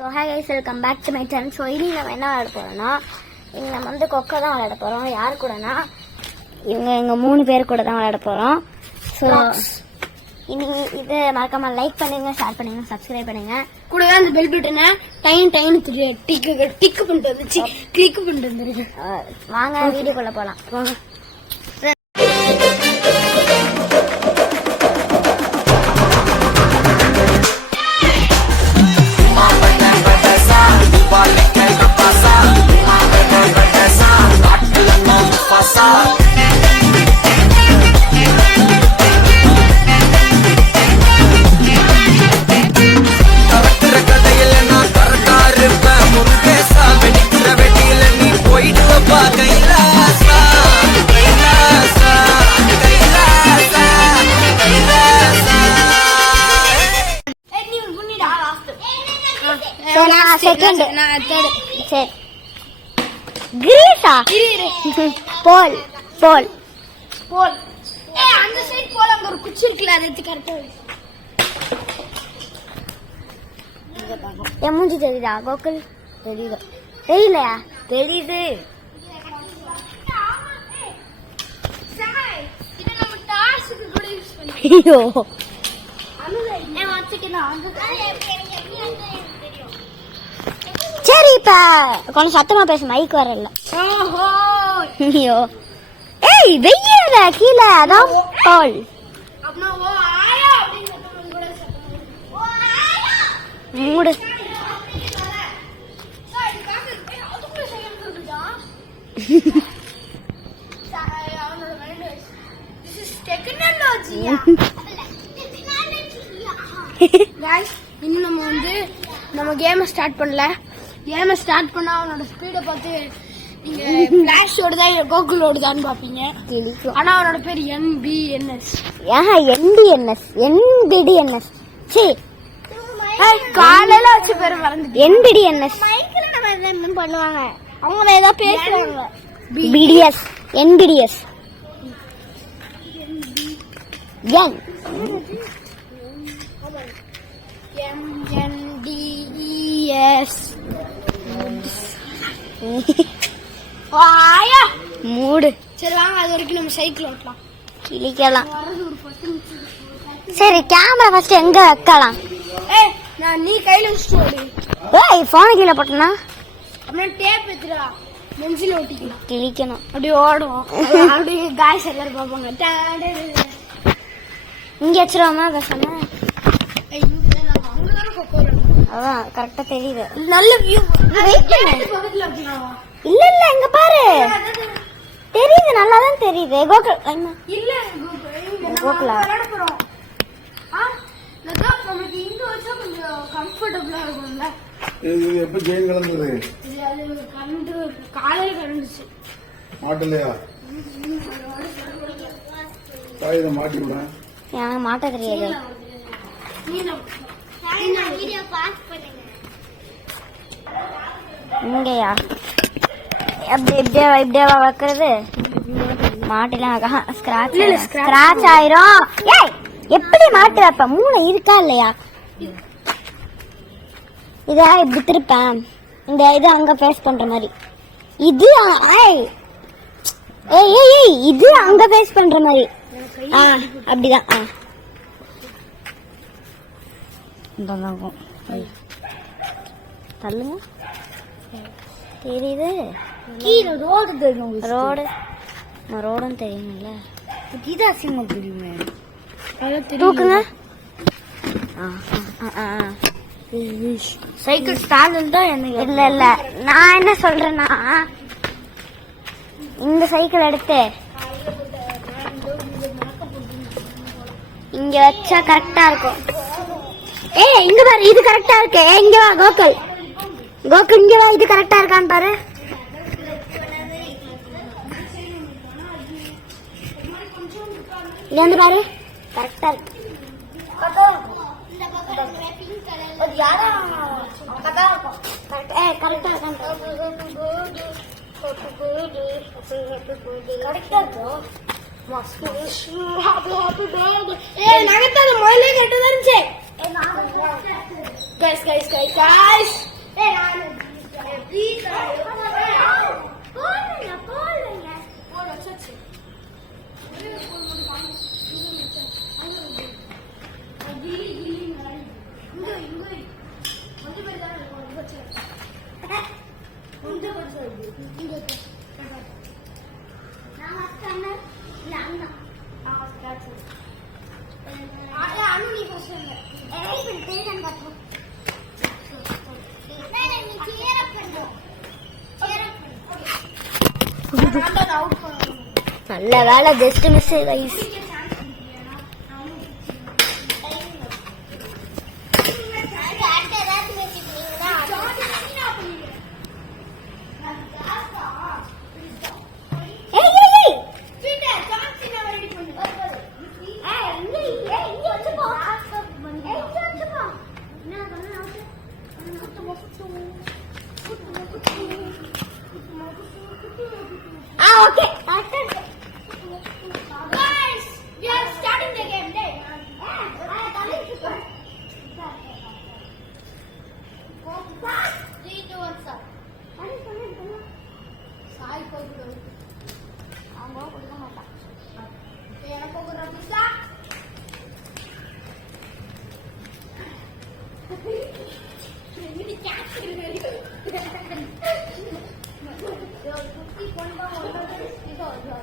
So hi guys, welcome back to my channel. So இன்னைக்கு நம்ம என்ன விளையாட போறோம்னா, இன்னைக்கு நம்ம வந்து கொக்கோ தான் விளையாட போறோம். யார் கூடனா எங்க 3 பேர் கூட தான் விளையாட போறோம். ஸோ இன்னைக்கு இது மறக்காம லைக் பண்ணுங்க, ஷேர் பண்ணுங்க, சப்ஸ்கிரைப் பண்ணுங்க. கூடவே அந்த பெல் பட்டனை டைம் டிக் பண்ணிட்டு வந்துச்சு, கிளிக் பண்ணிட்டு வந்துருக்கு. வாங்க வீடியோக்குள்ள போலாம். வாங்க. கிரீஷா போல் போல் போல் அந்த சைடு போல் அங்க ஒரு குச்சி இருக்குல்ல, அதை எடுத்து கரெக்டா என் மூஞ்சி தெரியுதா கோகுல்? தெரியுது. தெரியலையா? தெரியுது. ஐயோ சரி, இப்ப கொஞ்சம் சத்தமா பேச, மைக் வரல. ஐயோ ஏய் வெய்யாத கீழே, அதான் பால். மூடு. இன்னும் நம்ம வந்து நம்ம கேமை ஸ்டார்ட் பண்ணல. கேமை ஸ்டார்ட் பண்ணா அவனோட ஸ்பீடை பார்த்து நீங்க பிளாஷ் ஓடுதா இல்ல கோகுல் ஓடுதான்னு பாப்பீங்க. ஆனா அவனோட பேர் NBNS. NBDNS. சரி, காலையில வச்சு பேர் மறந்து. NBDNS பண்ணுவாங்க அவங்க ஏதாவது பேசுவாங்க. BDS NBDS N MNDES மூடு. சரி வாங்க, அது வரைக்கும் நம்ம சைக்கிள் ஓட்டலாம், கிளிக்கலாம். சரி, கேமரா ஃபர்ஸ்ட் எங்க வைக்கலாம்? நீ கையில வச்சுட்டு ஓடு. ஏய் போன் கீழே போட்டனா அப்படியே டேப் எடுத்துடா, நெஞ்சில ஒட்டிக்கலாம், கிளிக்கணும். அப்படியே ஓடும். அப்படியே காய்ஸ் எல்லாரும் பார்ப்பாங்க. இங்க வச்சிருவாமா பேசாம? அதான் கரெக்டா தெரியுது. நல்ல வியூ. இல்ல இல்ல இங்க பாரு, தெரியுது, நல்லாதான் தெரியுது. கோகுல் இல்ல கோகுலா நமக்கு இங்க வச்சா கொஞ்சம் கம்ஃபர்டபுளா இருக்கும்ல. எப்ப ஜெயின் கலந்தது? அது கண்டு காலையில கலந்துச்சு. மாட்டலையா? தாய் மாட்டி விடுறேன். எனக்கு மாட்ட தெரியாது. இங்கயா இப்படியே வைக்கிறது? மாட்டலாம், ஸ்கிராச் ஆயிரும். ஏய் எப்படி மாட்டு வைப்ப? மூளை இருக்கா இல்லையா? இத இப்படி திருப்பேன், இந்த இது அங்க ஃபேஸ் பண்ற மாதிரி. இது ஏய் இது அங்க ஃபேஸ் பண்ற மாதிரி. அப்படிதான். தள்ளுங்க, தெரியுது. ரோடு தெரியும், ரோடும் தெரியும்ல. இது அசிங்கமா தெரியுமே. தூக்குங்க. சைக்கிள் ஸ்டாண்ட் தான் என்ன? இல்ல நான் என்ன சொல்றேன்னா, இந்த சைக்கிள் எடுத்து இங்க வச்சா கரெக்டா இருக்கும். இங்க பாரு, இது கரெக்டா இருக்கு. இங்க வா கோகுல், இங்க வா, இது கரெக்டா இருக்கான்னு பாரு. இங்க வந்து பாரு, கரெக்டா இருக்கு. நகத்தாது முதல்ல கெட்டதா இருந்துச்சு. Guys. இங்க இருக்கு. நான் first runner. இல்ல, அண்ணா. நான் first catcher. அனு நீ ஃபர்ஸ்ட் வந்த. ஏய், இப்படி தெரியுதான்னு பார்ப்போம். நீ cheer up பண்ணு. Cheer up பண்ணு. நான் அவுட் பண்ணனும். நல்ல வேலை, best miss guys. Okay. Guys, we are starting the game. Day. Three, two, one, start. Sai போகுது. அவங்க கொடுக்க மாட்டான். எனக்கு போகுற புஷா. நீ கேட்ச் இருக்கு. யோ, குட்டி கொண்டா ஒண்ணு இதோ இதோ.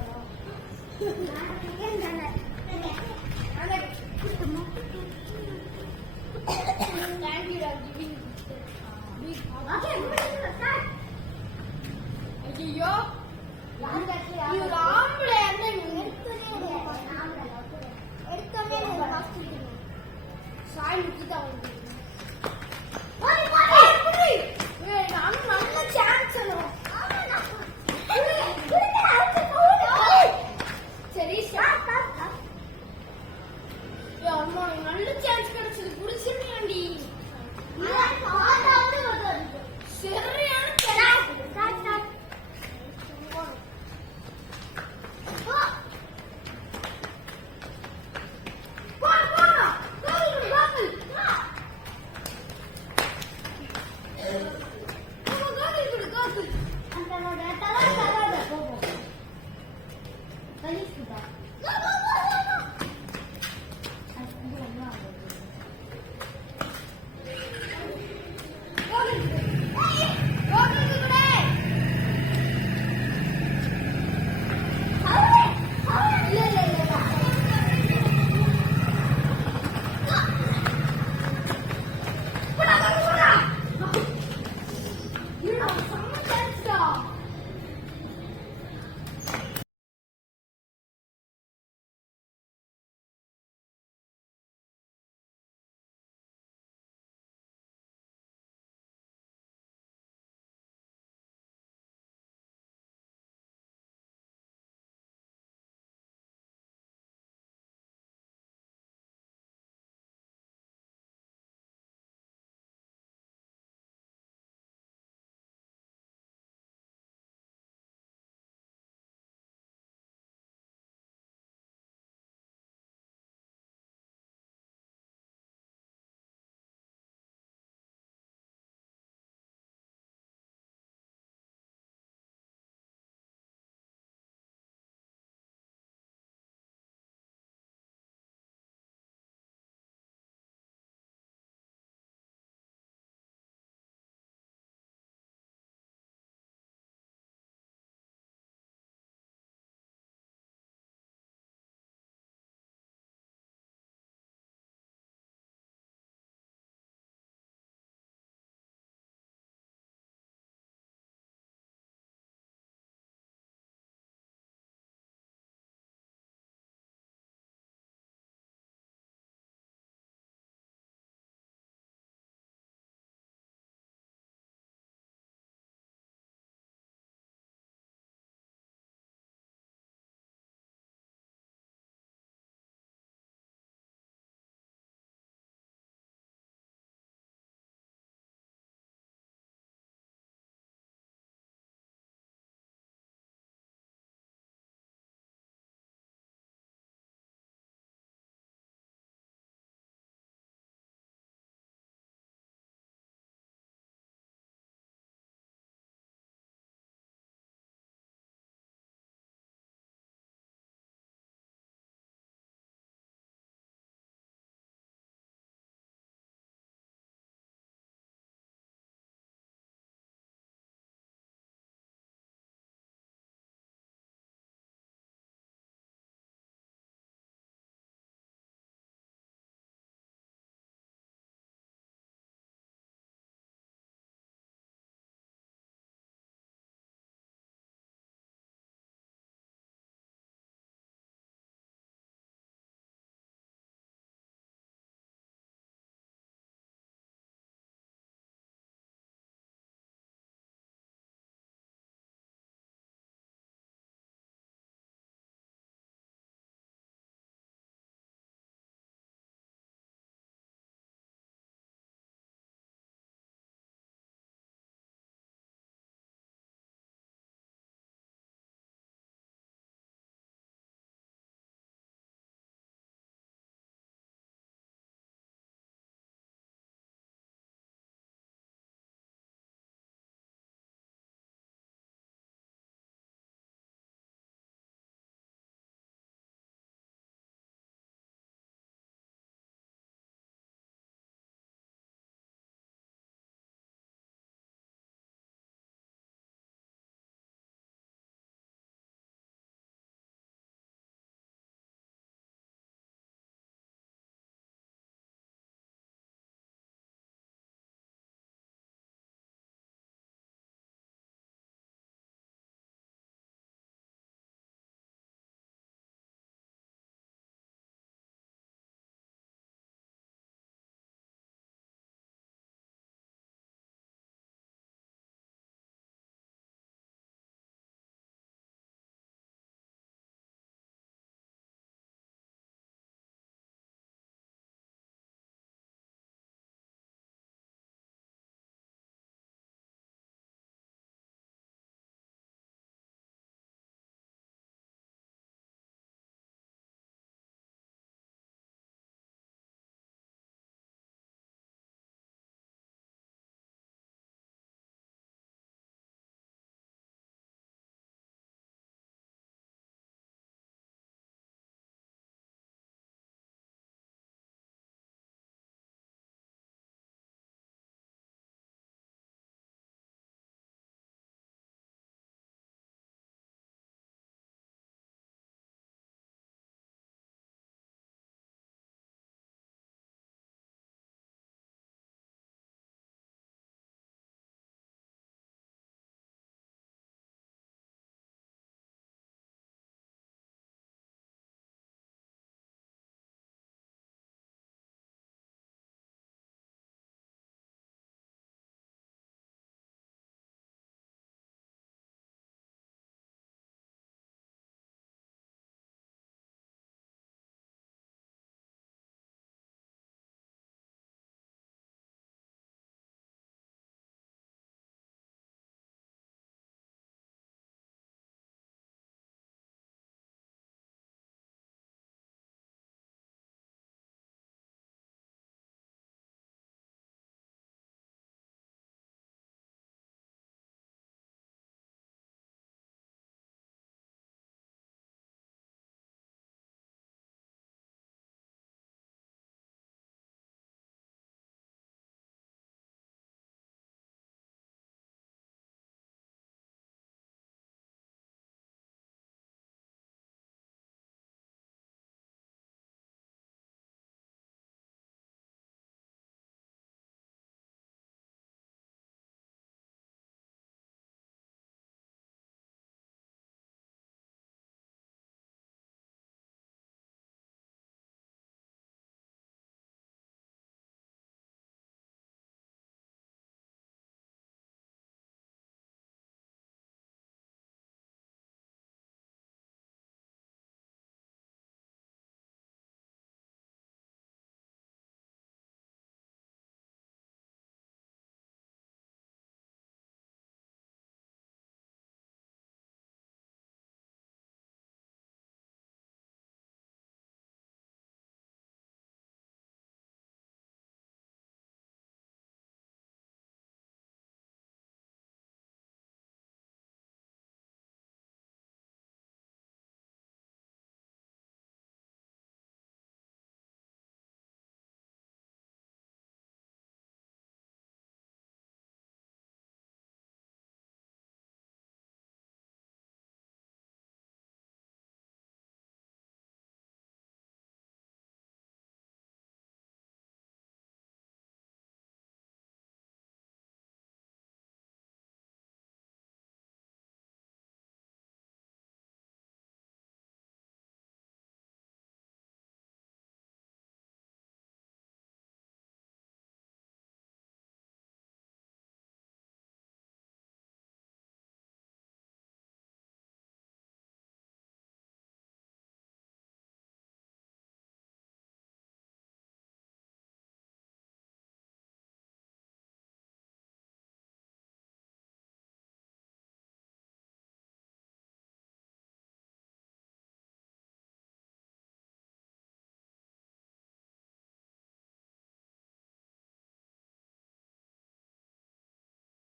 நான் second runner. Thank you for giving big. Okay, start. ஐயோ யார் கட்சி நீ ஒரு ஆம்பளை என்ன நீ சாய் முக்கிதா வந்து நல்ல சான்ஸ் சரி அம்மா நல்ல சான்ஸ் கிடைச்சது புடிச்சிருக்கேன்டி சரியான அந்த டேட்டா